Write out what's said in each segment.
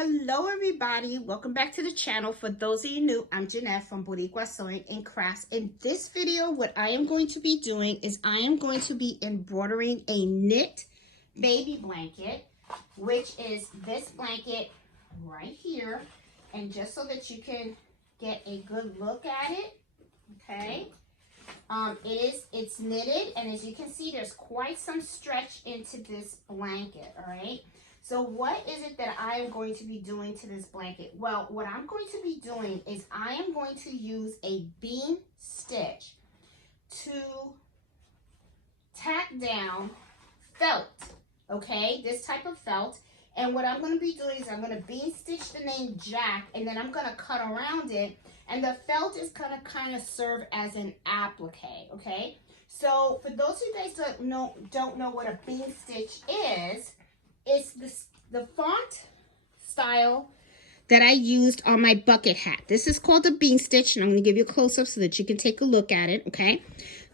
Hello everybody, welcome back to the channel. For those of you new, I'm Jeanette from Boricua Sewing and Crafts. In this video, what I am going to be doing is I am going to be embroidering a knit baby blanket, which is this blanket right here. And just so that you can get a good look at it, okay, it's knitted, and as you can see, there's quite some stretch into this blanket. All right, so what is it that I am going to be doing to this blanket? Well, what I'm going to be doing is I am going to use a bean stitch to tack down felt, okay, this type of felt. And what I'm going to be doing is I'm going to bean stitch the name Jack, and then I'm going to cut around it, and the felt is going to kind of serve as an applique, okay? So for those of you guys don't know what a bean stitch is, it's the font style that I used on my bucket hat. This is called a bean stitch, and I'm going to give you a close-up so that you can take a look at it, okay?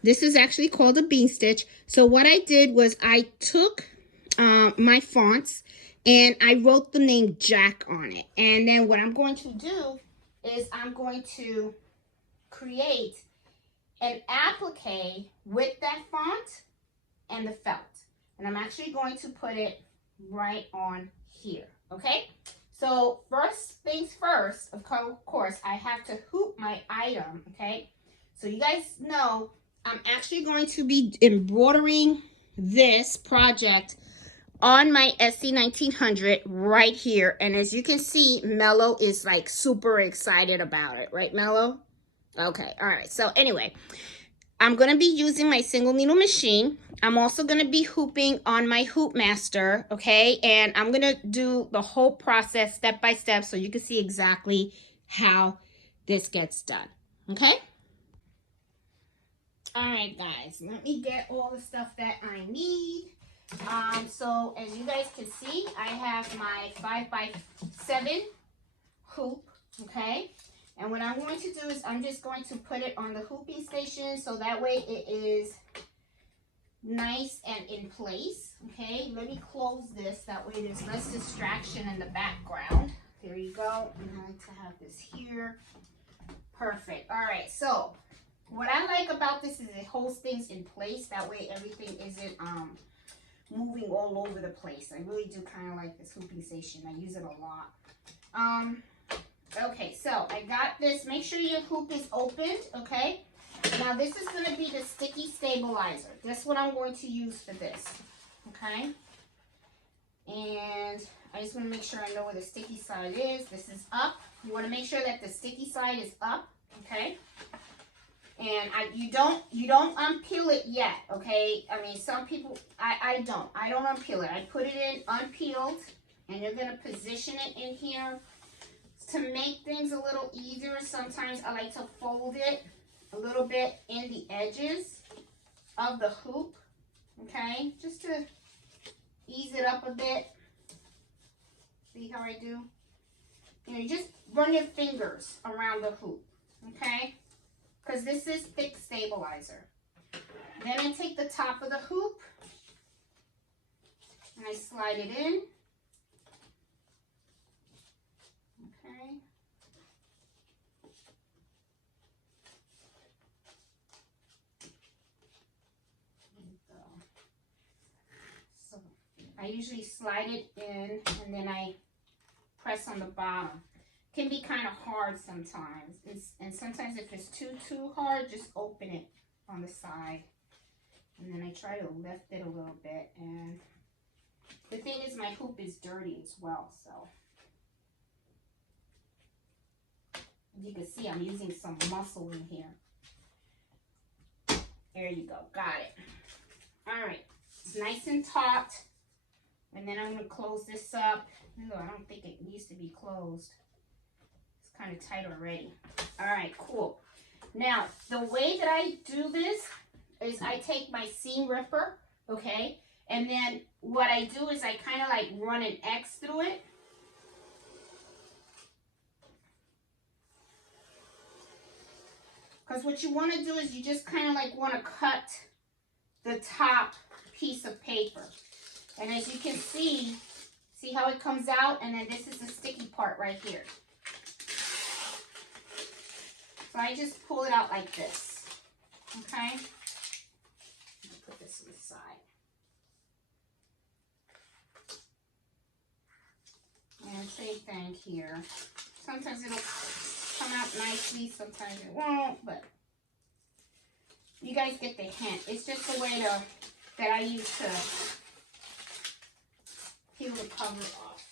This is actually called a bean stitch. So what I did was I took my fonts, and I wrote the name Jack on it. And then what I'm going to do is I'm going to create an applique with that font and the felt. And I'm actually going to put it right on here, okay? So first things first, of course, I have to hoop my item, okay? So you guys know I'm actually going to be embroidering this project on my SE1900 right here. And as you can see, Mello is like super excited about it, right, Mello? Okay, all right. So anyway, I'm going to be using my single needle machine. I'm also going to be hooping on my hoop master, okay? And I'm going to do the whole process step by step so you can see exactly how this gets done, okay? All right, guys, let me get all the stuff that I need. So as you guys can see, I have my 5x7 hoop, okay? And what I'm going to do is I'm just going to put it on the hooping station so that way it is nice and in place, okay? Let me close this, that way there's less distraction in the background. There you go. I like to have this here. Perfect. All right, so what I like about this is it holds things in place. That way everything isn't moving all over the place. I really do kind of like this hooping station. I use it a lot. Okay, so I got this. Make sure your hoop is opened, okay? Now this is going to be the sticky stabilizer. This is what I'm going to use for this, okay? And I just want to make sure I know where the sticky side is. This is up. You want to make sure that the sticky side is up, okay? And you don't unpeel it yet, okay? I mean, some people, I don't unpeel it. I put it in unpeeled, and you're going to position it in here. To make things a little easier, sometimes I like to fold it a little bit in the edges of the hoop, okay? Just to ease it up a bit. See how I do? You know, you just run your fingers around the hoop, okay? Because this is thick stabilizer. Then I take the top of the hoop and I slide it in. Okay. There you go. So I usually slide it in and then I press on the bottom. Can be kind of hard sometimes, and sometimes if it's too hard, just open it on the side, and then I try to lift it a little bit. And the thing is, my hoop is dirty as well, so you can see I'm using some muscle in here. There you go, got it. All right, it's nice and taut, and then I'm going to close this up. No, I don't think it needs to be closed. Kind of tight already. All right, cool. Now the way that I do this is I take my seam ripper, okay, and then what I do is I kind of like run an X through it. Because what you want to do is you just kind of like want to cut the top piece of paper. And as you can see, See how it comes out? And then this is the sticky part right here. So I just pull it out like this. Okay? Put this on the side. And same thing here. Sometimes it'll come out nicely, sometimes it won't, but you guys get the hint. It's just the way that I use to peel the cover off.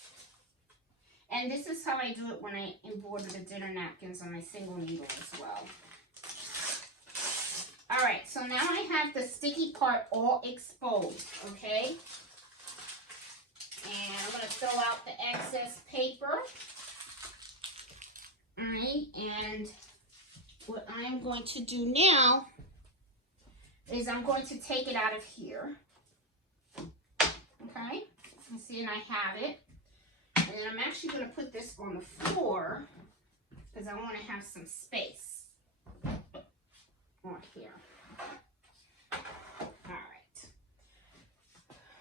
And this is how I do it when I embroider the dinner napkins on my single needle as well. Alright, so now I have the sticky part all exposed, okay? And I'm going to throw out the excess paper. Alright, and what I'm going to do now is I'm going to take it out of here. Okay, you see, and I have it. And then I'm actually going to put this on the floor because I want to have some space on here. Alright.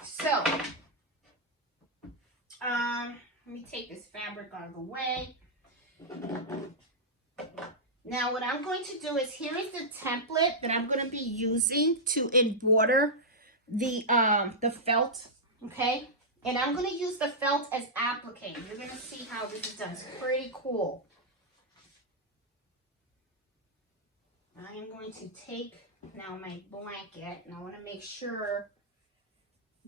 So, let me take this fabric out of the way. Now what I'm going to do is, here is the template that I'm going to be using to embroider the felt, okay? And I'm going to use the felt as applique. You're going to see how this is done. It's pretty cool. I am going to take now my blanket, and I want to make sure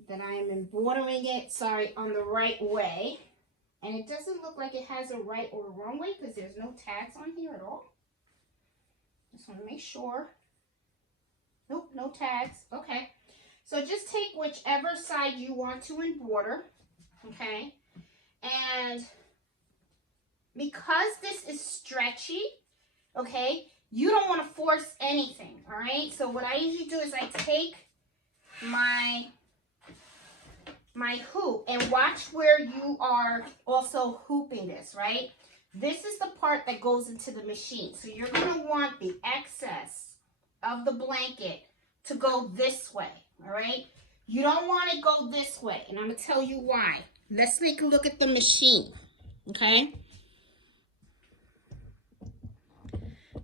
that I am embroidering it, on the right way. And it doesn't look like it has a right or a wrong way because there's no tags on here at all. Just want to make sure. Nope, no tags. Okay. So just take whichever side you want to embroider. Okay. And because this is stretchy, okay, you don't want to force anything. All right. So what I usually do is I take my hoop, and watch where you are also hooping this, right? This is the part that goes into the machine. So you're going to want the excess of the blanket to go this way, all right? You don't want it go this way, and I'm going to tell you why. Let's take a look at the machine, okay?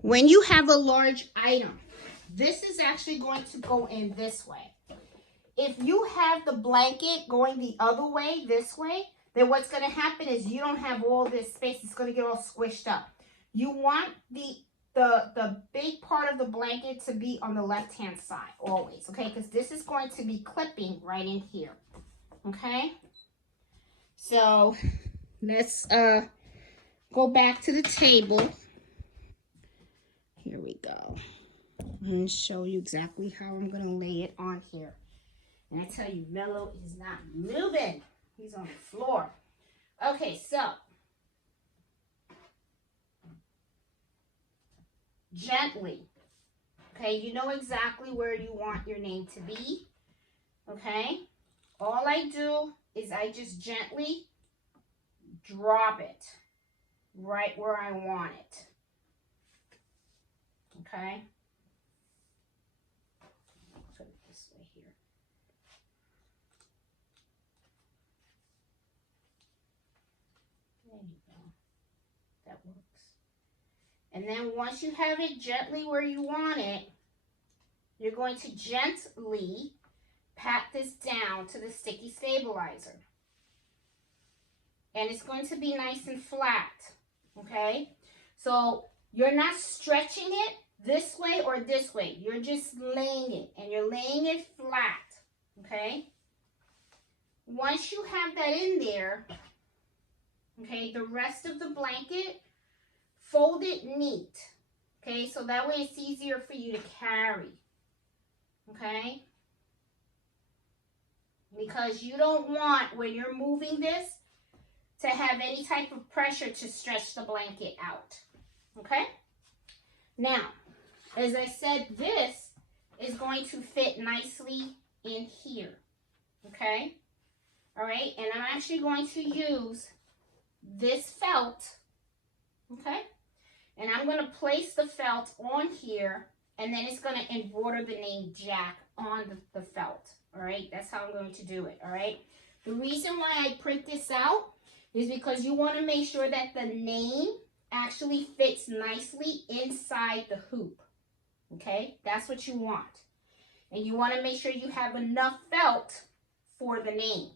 When you have a large item, this is actually going to go in this way. If you have the blanket going the other way, this way, then what's going to happen is you don't have all this space. It's going to get all squished up. You want the big part of the blanket to be on the left-hand side always, okay? Because this is going to be clipping right in here, okay? So let's go back to the table. Here we go. I'm going to show you exactly how I'm going to lay it on here. And I tell you, Mello is not moving. He's on the floor. Okay, so. Gently. Okay, you know exactly where you want your name to be. Okay. All I do is I just gently drop it right where I want it. Okay. Put it this way here. There you go. That works. And then once you have it gently where you want it, you're going to gently pat this down to the sticky stabilizer. And it's going to be nice and flat, okay? So you're not stretching it this way or this way. You're just laying it, and you're laying it flat, okay? Once you have that in there, okay, the rest of the blanket, fold it neat, okay? So that way it's easier for you to carry, okay? Because you don't want, when you're moving this, to have any type of pressure to stretch the blanket out, okay? Now, as I said, this is going to fit nicely in here, okay? All right, and I'm actually going to use this felt, okay? And I'm going to place the felt on here, and then it's going to embroider the name Jack on the felt, all right? That's how I'm going to do it, all right? The reason why I print this out is because you want to make sure that the name actually fits nicely inside the hoop. Okay, that's what you want. And you want to make sure you have enough felt for the name.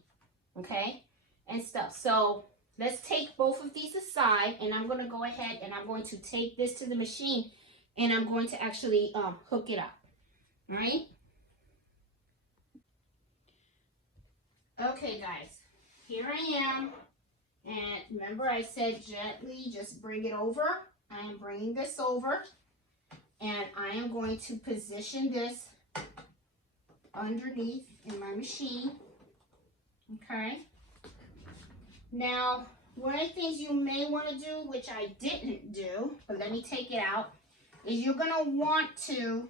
Okay, and stuff. So let's take both of these aside, and I'm going to go ahead and I'm going to take this to the machine, and I'm going to actually hook it up. All right. Okay, guys, here I am. And remember I said gently just bring it over. I am bringing this over, and I am going to position this underneath in my machine. Okay. Now, one of the things you may want to do, which I didn't do, but let me take it out, is you're going to want to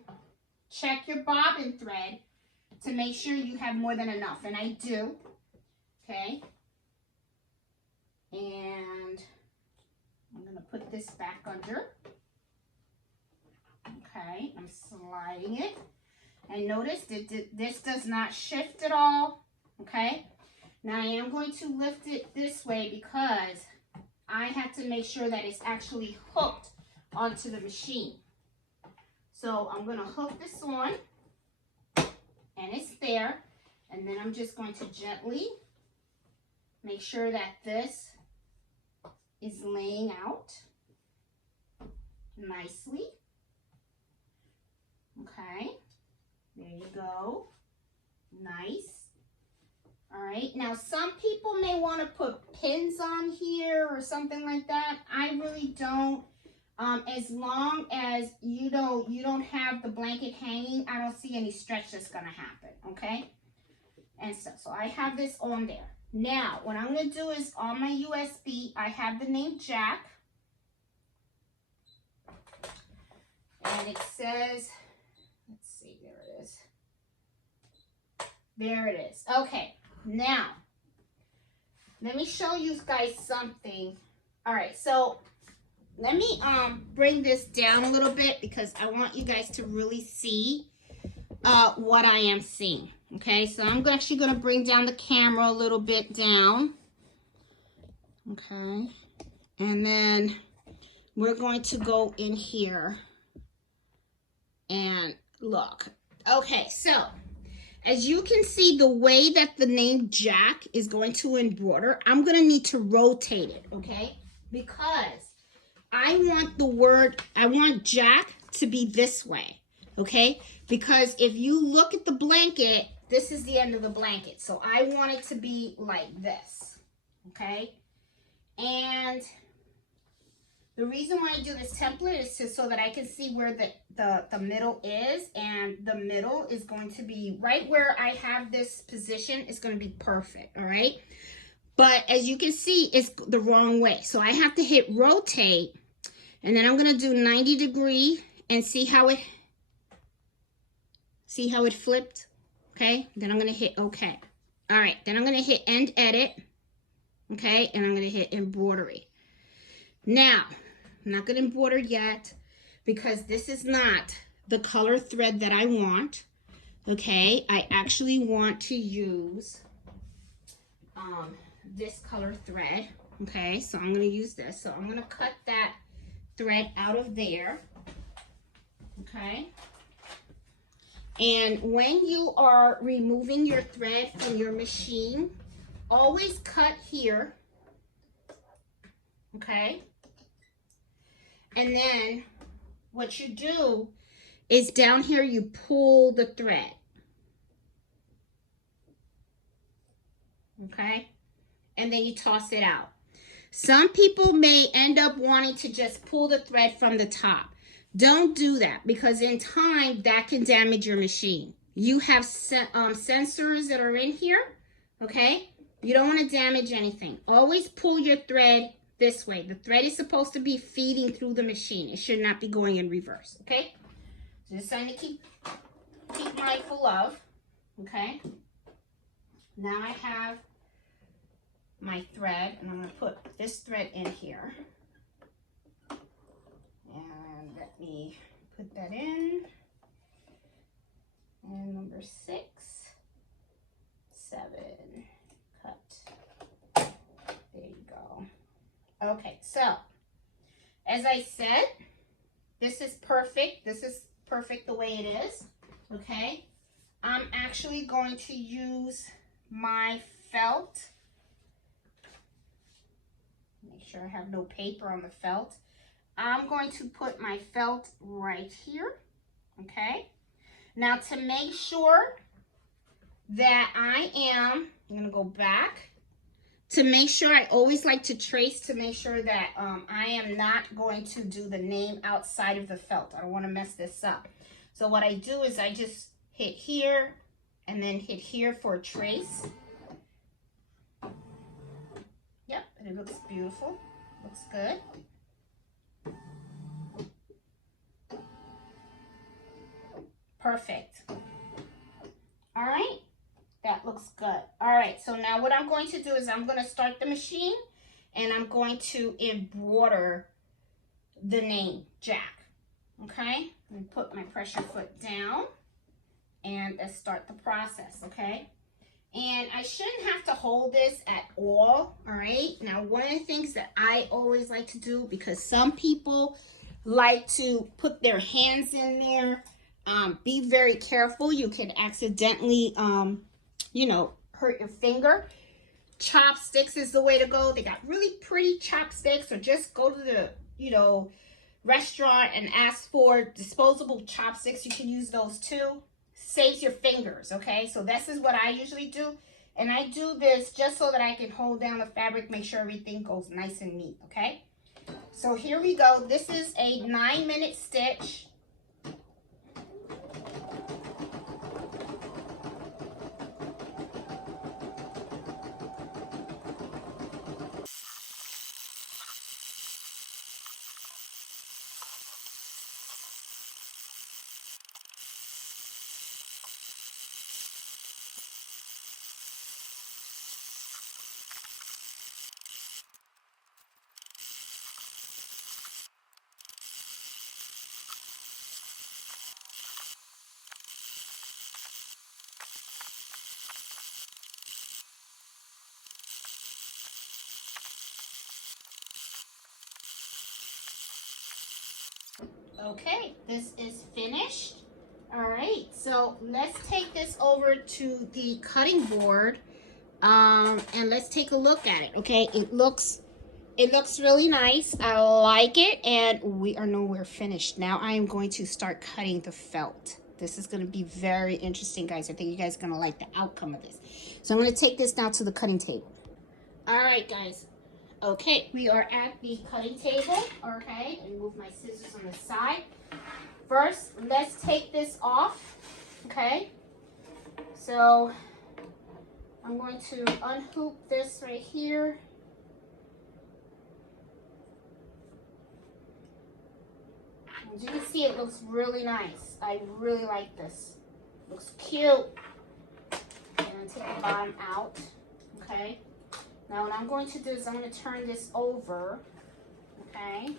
check your bobbin thread to make sure you have more than enough. And I do. Okay. And I'm going to put this back under. Okay. I'm sliding it. And notice that this does not shift at all. Okay. Now I am going to lift it this way because I have to make sure that it's actually hooked onto the machine. So I'm going to hook this on, and it's there. And then I'm just going to gently make sure that this is laying out nicely. Okay, there you go. Nice. All right, now some people may want to put pins on here or something like that. I really don't. As long as you don't have the blanket hanging, I don't see any stretch that's gonna happen. Okay, and so I have this on there. Now, what I'm going to do is on my USB, I have the name Jack. And it says, let's see, there it is. There it is. Okay, now, let me show you guys something. All right, so let me bring this down a little bit because I want you guys to really see what I am seeing. Okay, so I'm actually going to bring down the camera a little bit down. Okay, and then we're going to go in here and look. Okay, so as you can see, the way that the name Jack is going to embroider, I'm going to need to rotate it, okay? Because I want Jack to be this way, okay? Because if you look at the blanket, this is the end of the blanket. So I want it to be like this, okay? And the reason why I do this template is so that I can see where the middle is. And the middle is going to be right where I have this position. It's going to be perfect, all right? But as you can see, it's the wrong way. So I have to hit rotate. And then I'm going to do 90 degree and see how it flipped. Okay, then I'm going to hit OK. All right, then I'm going to hit End Edit. Okay, and I'm going to hit Embroidery. Now, I'm not going to embroider yet because this is not the color thread that I want. Okay, I actually want to use this color thread. Okay, so I'm going to use this. So I'm going to cut that thread out of there. Okay. And when you are removing your thread from your machine, always cut here, okay? And then what you do is down here you pull the thread, okay? And then you toss it out. Some people may end up wanting to just pull the thread from the top. Don't do that because in time that can damage your machine. You have sensors that are in here, okay? You don't want to damage anything. Always pull your thread this way. The thread is supposed to be feeding through the machine. It should not be going in reverse, okay? So just something to keep mindful of, okay? Now I have my thread, and I'm going to put this thread in here. And let me put that in. And number 6, 7, cut. Okay, so as I said, this is perfect. This is perfect the way it is. Okay, I'm actually going to use my felt. Make sure I have no paper on the felt. I'm going to put my felt right here. Okay, now to make sure that I'm going to go back. To make sure, I always like to trace to make sure that I am not going to do the name outside of the felt. I don't want to mess this up. So what I do is I just hit here and then hit here for a trace. Yep, and it looks beautiful. Looks good. Perfect. All right. That looks good. All right, so now what I'm going to do is I'm going to start the machine and I'm going to embroider the name Jack. Okay, let me put my pressure foot down and let's start the process. Okay, and I shouldn't have to hold this at all. All right, now one of the things that I always like to do, because some people like to put their hands in there, be very careful. You can accidentally you know, hurt your finger. Chopsticks is the way to go. They got really pretty chopsticks, or just go to the, you know, restaurant and ask for disposable chopsticks. You can use those too. Saves your fingers, okay? So this is what I usually do. And I do this just so that I can hold down the fabric, make sure everything goes nice and neat, okay? So here we go. This is a 9-minute stitch. Okay, this is finished. All right, so let's take this over to the cutting board, and let's take a look at it. Okay, it looks really nice. I like it, and we are nowhere finished. Now I am going to start cutting the felt. This is going to be very interesting, guys. I think you guys are going to like the outcome of this. So I'm going to take this now to the cutting table. All right, guys. Okay, we are at the cutting table. Okay, and move my scissors on the side. First, let's take this off. Okay, so I'm going to unhoop this right here. As you can see, it looks really nice. I really like this. Looks cute. And then take the bottom out. Okay. Now what I'm going to do is I'm going to turn this over. Okay.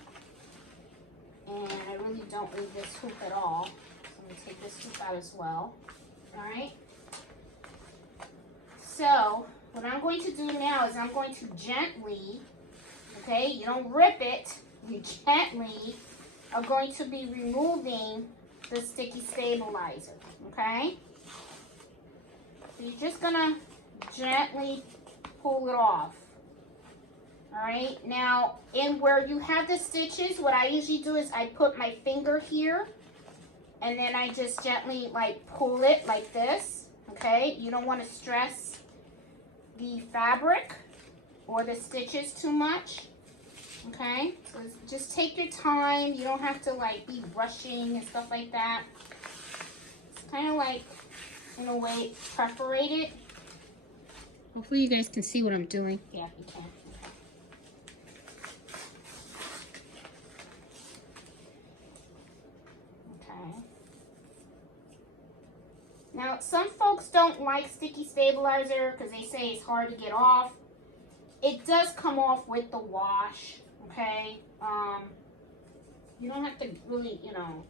And I really don't need this hoop at all. So I'm going to take this hoop out as well. Alright. So what I'm going to do now is I'm going to gently, okay, you don't rip it, you gently are going to be removing the sticky stabilizer. Okay. So you're just going to gently pull it off. All right, now in where you have the stitches, what I usually do is I put my finger here and then I just gently like pull it like this. Okay, you don't want to stress the fabric or the stitches too much. Okay, so just take your time. You don't have to like be rushing and stuff like that. It's kind of like, in a way, perforated. Hopefully you guys can see what I'm doing. Yeah, you can. Okay. Now, some folks don't like sticky stabilizer because they say it's hard to get off. It does come off with the wash, okay? You don't have to really, you know,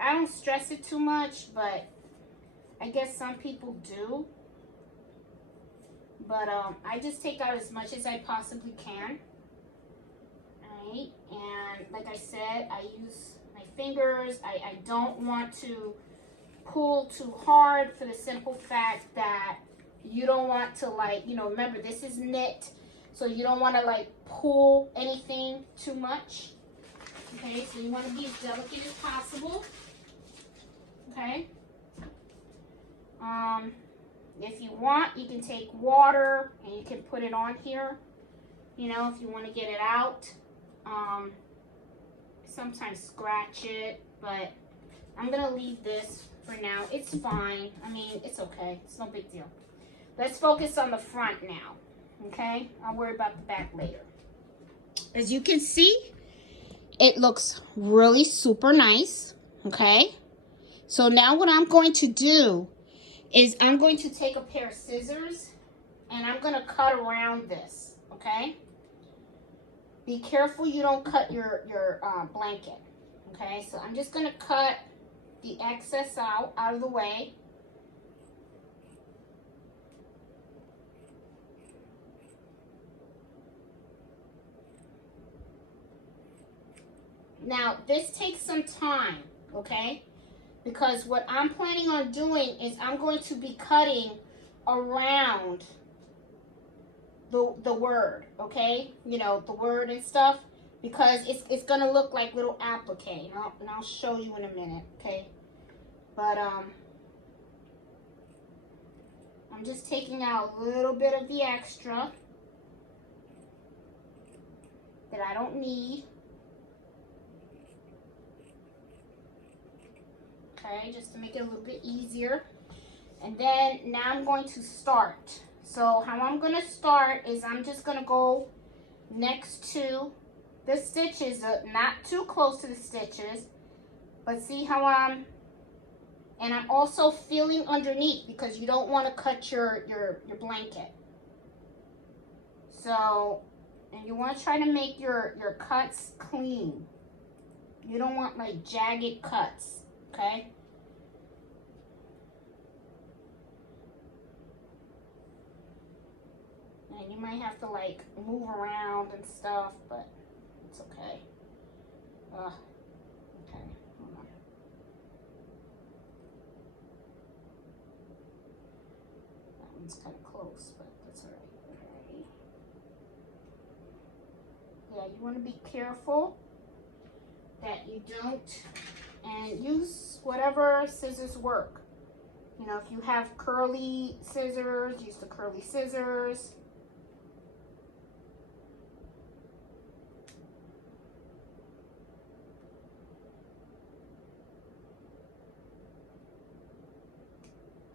I don't stress it too much, but I guess some people do. But I just take out as much as I possibly can. right? And like I said, I use my fingers. I don't want to pull too hard for the simple fact that you don't want to, like, you know, remember this is knit, so you don't want to like pull anything too much. Okay, so you want to be as delicate as possible. Okay. If you want, you can take water and you can put it on here, you know, if you want to get it out. Sometimes scratch it, but I'm gonna leave this for now. It's fine. I mean, it's okay. It's no big deal. Let's focus on the front now. Okay, I'll worry about the back later. As you can see, it looks really super nice. Okay, so now what I'm going to do is I'm going to take a pair of scissors and I'm going to cut around this. Okay, be careful you don't cut your blanket. Okay, so I'm just going to cut the excess out of the way. Now, this takes some time, okay? Because what I'm planning on doing is I'm going to be cutting around the word, okay? You know, the word and stuff, because it's going to look like little applique. And I'll show you in a minute, okay? But I'm just taking out a little bit of the extra that I don't need. Okay, just to make it a little bit easier. And then now I'm going to start. So how I'm going to start is I'm just going to go next to the stitches, not too close to the stitches, but see how I'm also feeling underneath, because you don't want to cut your blanket. So, and you want to try to make your cuts clean. You don't want like jagged cuts, okay? And you might have to like move around and stuff, but it's okay. Okay, hold on. That one's kind of close, but that's all right. Okay. Yeah, you want to be careful that you don't, and use whatever scissors work. You know, if you have curly scissors, use the curly scissors.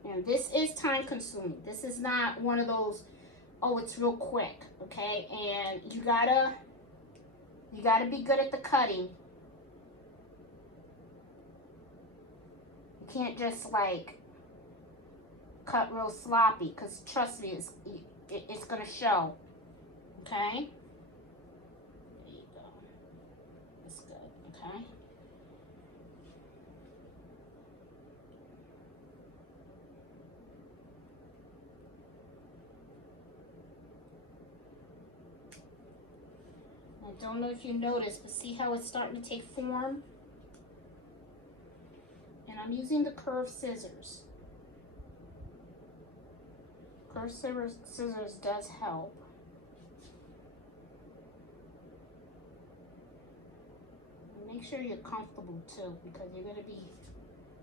And this is time consuming. This is not one of those, oh, it's real quick, okay? And you gotta be good at the cutting. You can't just like cut real sloppy, because trust me, it's gonna show, okay? There you go. That's good, okay? I don't know if you noticed, but see how it's starting to take form? And I'm using the curved scissors. Curved scissors does help. And make sure you're comfortable too, because you're going to be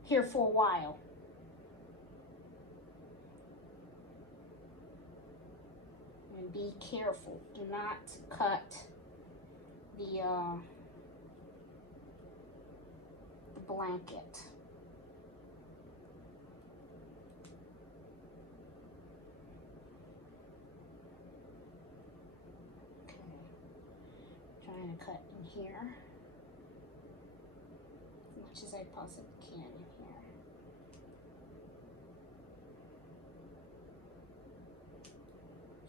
here for a while. And be careful. Do not cut the blanket. Okay, trying to cut in here as much as I possibly can in here.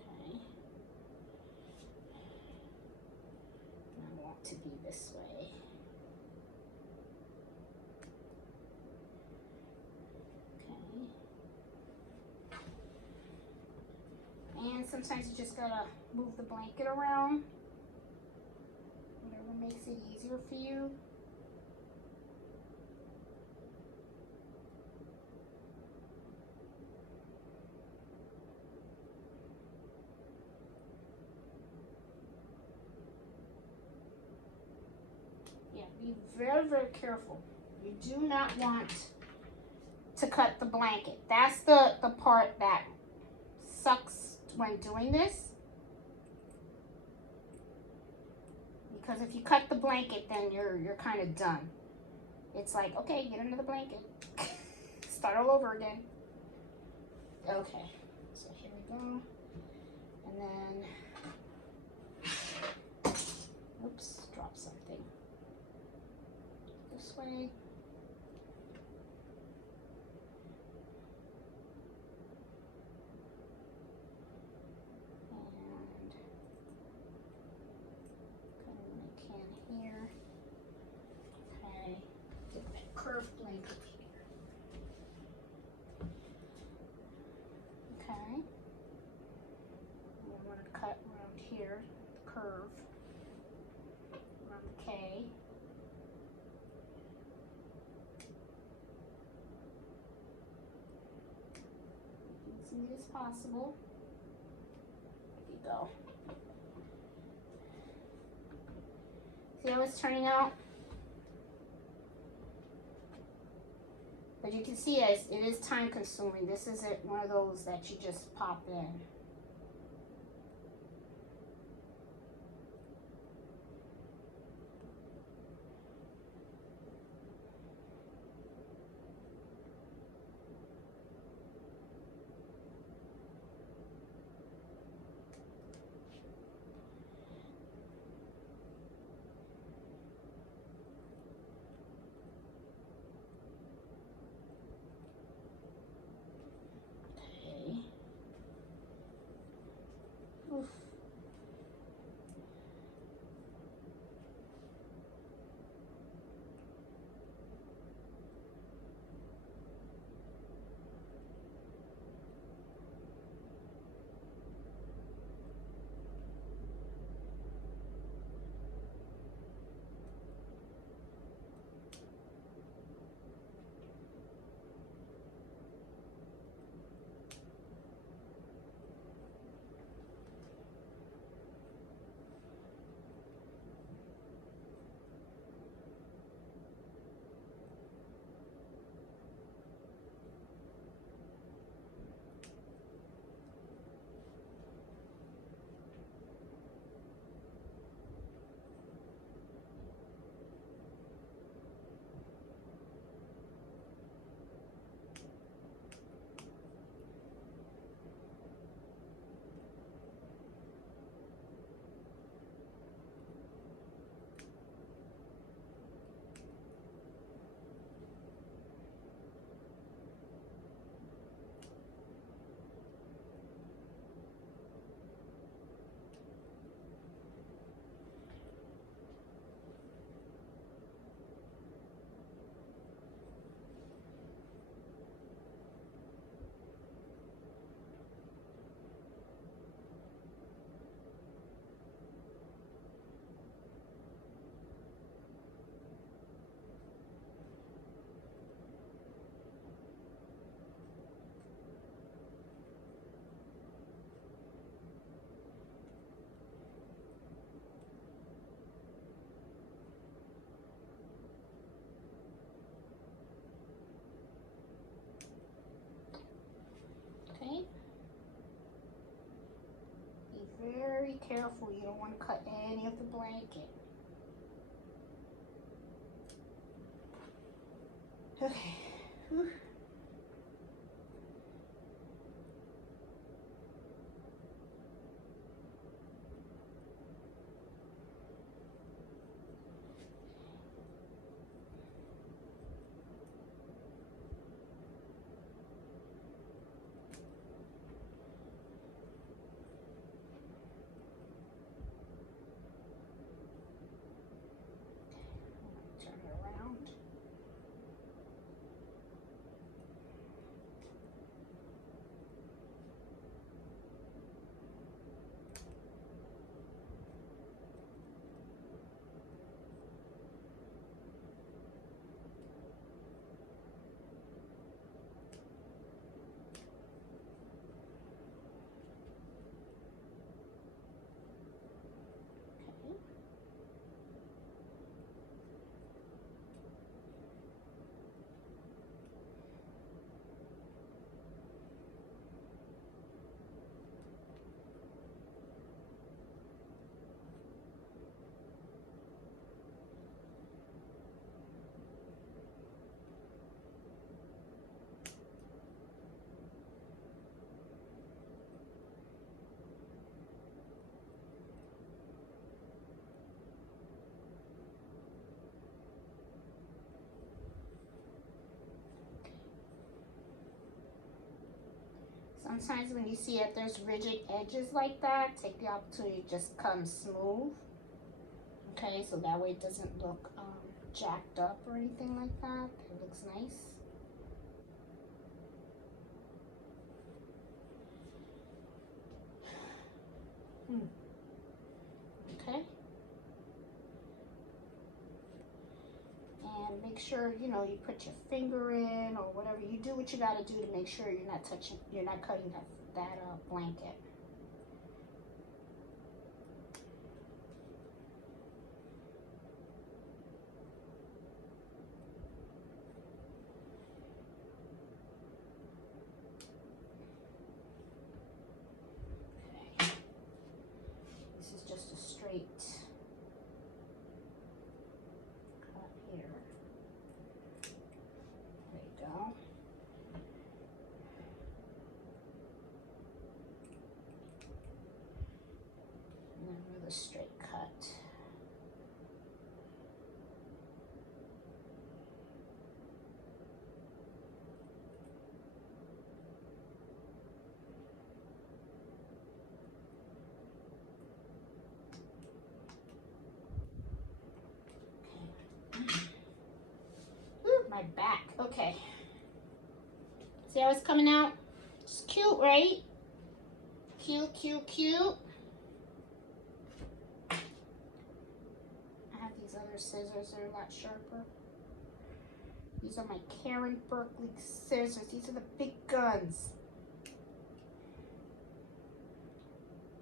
Okay, I want to be this way. And sometimes you just gotta move the blanket around, makes it easier for you. Yeah, be very, very careful. You do not want to cut the blanket. That's the part that sucks when doing this. Because if you cut the blanket, then you're kind of done. It's like, okay, get under the blanket. Start all over again. Okay, so here we go. And then, oops, drop something. This way. Curved blanket here. Okay. And I'm going to cut around here, the curve, around the K. As easy as possible. There you go. See how it's turning out? But you can see it is time consuming. This isn't one of those that you just pop in. Oof. Okay. Be very careful. You don't want to cut any of the blanket. Okay. Whew. Turn it around. Sometimes when you see that there's rigid edges like that, take the opportunity to just come smooth. Okay, so that way it doesn't look jacked up or anything like that. It looks nice. Okay. And make sure, you know, you put your finger in or whatever. You do what you got to do to make sure you're not touching, you're not cutting that blanket. Okay. This is just a straight cut here. There you go. And then with a straight cut. Ooh, my back. Okay. See how it's coming out? It's cute, right? Cute, cute, cute. I have these other scissors. They're a lot sharper. These are my Karen Berkeley scissors. These are the big guns.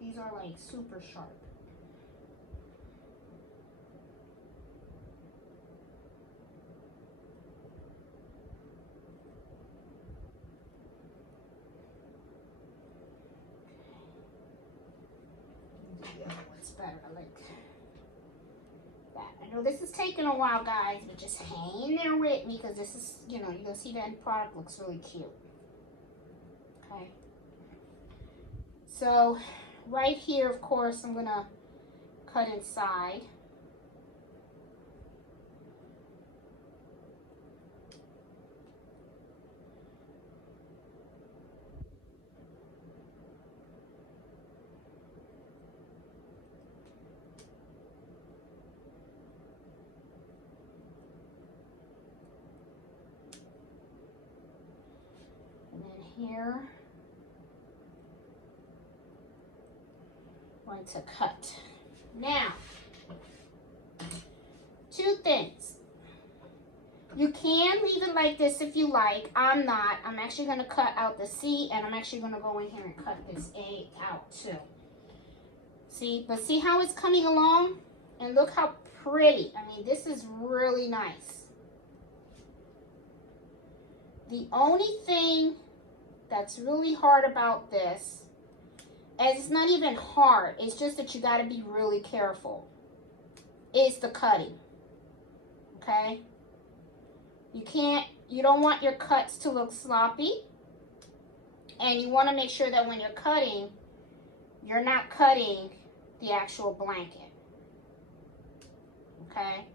These are like super sharp. It's better. I like that. I know this is taking a while, guys, but just hang in there with me because this is, you know, you're going to see the end product looks really cute. Okay. So, right here, of course, I'm going to cut inside. Here, I'm going to cut. Now, two things. You can leave it like this if you like. I'm not. I'm actually going to cut out the C, and I'm actually going to go in here and cut this A out too. See, but see how it's coming along? And look how pretty. I mean, this is really nice. The only thing that's really hard about this, and it's not even hard, it's just that you got to be really careful, is the cutting. Okay? You don't want your cuts to look sloppy, and you want to make sure that when you're cutting, you're not cutting the actual blanket. Okay?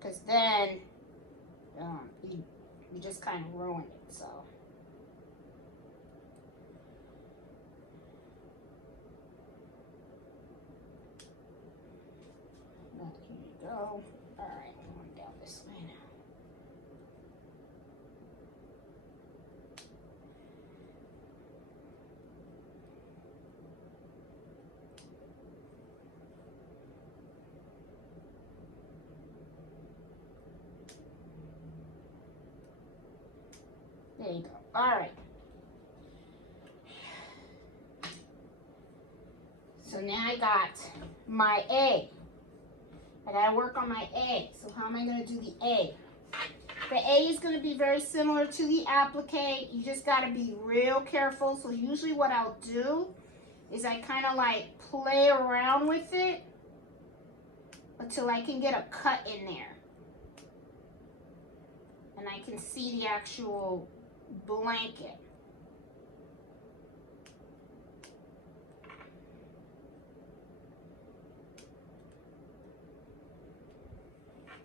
Because then you just kind of ruin it, so. Here you go. All right, I'm going down this way now. There you go. All right. So now I got my A. I gotta work on my A. So how am I gonna do the A? The A is gonna be very similar to the applique. You just gotta be real careful. So usually what I'll do is I kind of like play around with it until I can get a cut in there. And I can see the actual blanket.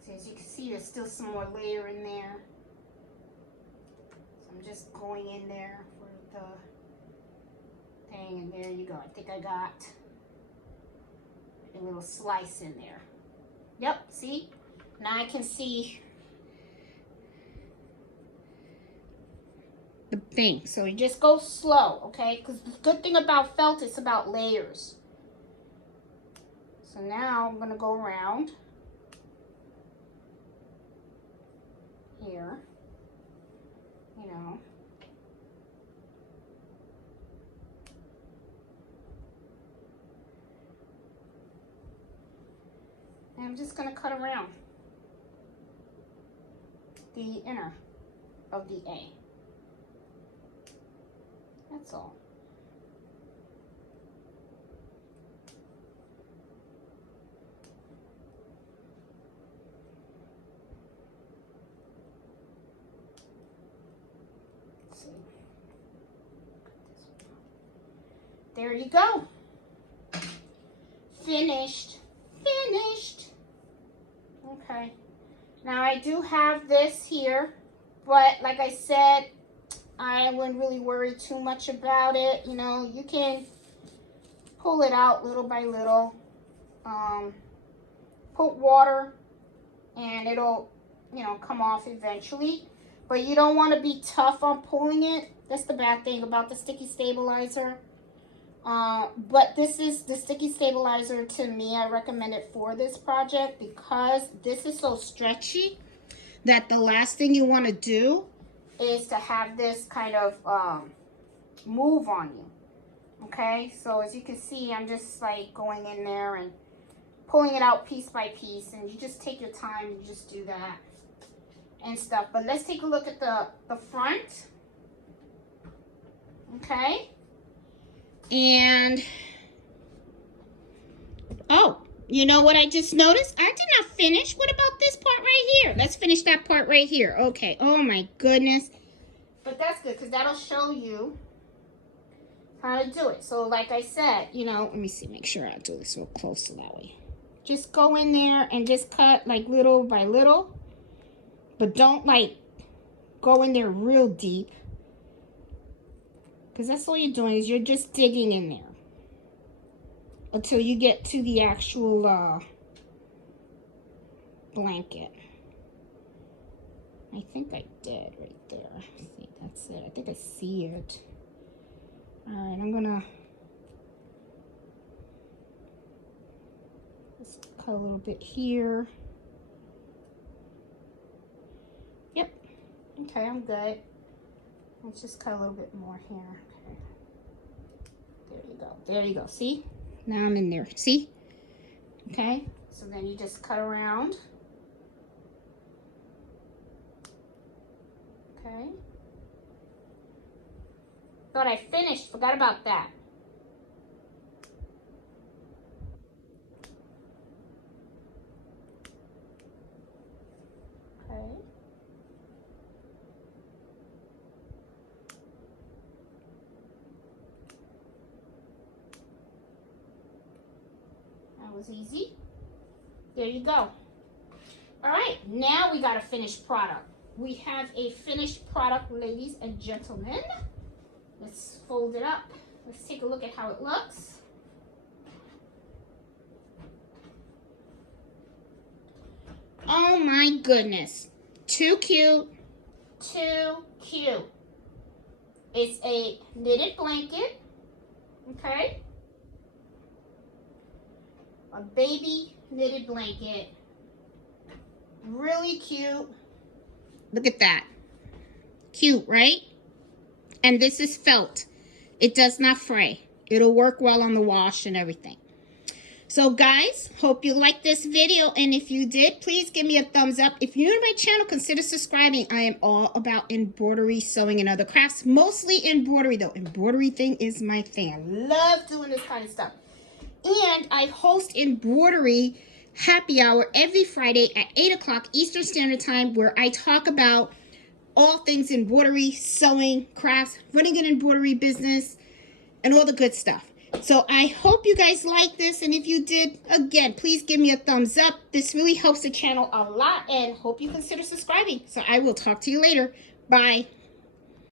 So as you can see, there's still some more layer in there. So I'm just going in there for a the thing, and there you go. I think I got a little slice in there. Yep, see? Now I can see the thing. So you just go slow, okay? Because the good thing about felt, it's about layers. So now I'm going to go around here, you know. And I'm just going to cut around the inner of the A. That's all. Let's see. There you go. Finished. Finished. Okay. Now I do have this here, but like I said, I wouldn't really worry too much about it. You know, you can pull it out little by little. Put water and it'll, you know, come off eventually. But you don't want to be tough on pulling it. That's the bad thing about the sticky stabilizer. But this is the sticky stabilizer to me. I recommend it for this project because this is so stretchy that the last thing you want to do is to have this kind of move on you. Okay, so as you can see, I'm just like going in there and pulling it out piece by piece, and you just take your time and just do that and stuff. But let's take a look at the front. Okay, and oh, you know what I just noticed? I did not finish. What about this part right here? Let's finish that part right here. Okay. Oh my goodness. But that's good because that'll show you how to do it. So like I said, you know, let me see, make sure I do this real close so that way. Just go in there and just cut like little by little. But don't like go in there real deep. Because that's all you're doing is you're just digging in there. Until you get to the actual blanket. I think I did right there. See, that's it. I think I see it. Alright, I'm gonna just cut a little bit here. Yep. Okay, I'm good. Let's just cut a little bit more here. Okay. There you go. There you go. See? Now I'm in there. See? Okay. So then you just cut around. Okay. Thought I finished. Forgot about that. Okay. That was easy. There you go. All right, now we got a finished product. We have a finished product, ladies and gentlemen. Let's fold it up. Let's take a look at how it looks. Oh my goodness. Too cute. Too cute. It's a knitted blanket. Okay. A baby knitted blanket. Really cute. Look at that. Cute, right? And this is felt. It does not fray. It'll work well on the wash and everything. So guys, hope you liked this video. And if you did, please give me a thumbs up. If you're new to my channel, consider subscribing. I am all about embroidery, sewing, and other crafts. Mostly embroidery though. Embroidery thing is my thing. I love doing this kind of stuff. And I host embroidery happy hour every Friday at 8 o'clock Eastern Standard Time, where I talk about all things embroidery, sewing, crafts, running an embroidery business, and all the good stuff. So I hope you guys like this, and if you did, again, please give me a thumbs up. This really helps the channel a lot, and hope you consider subscribing. So I will talk to you later. Bye.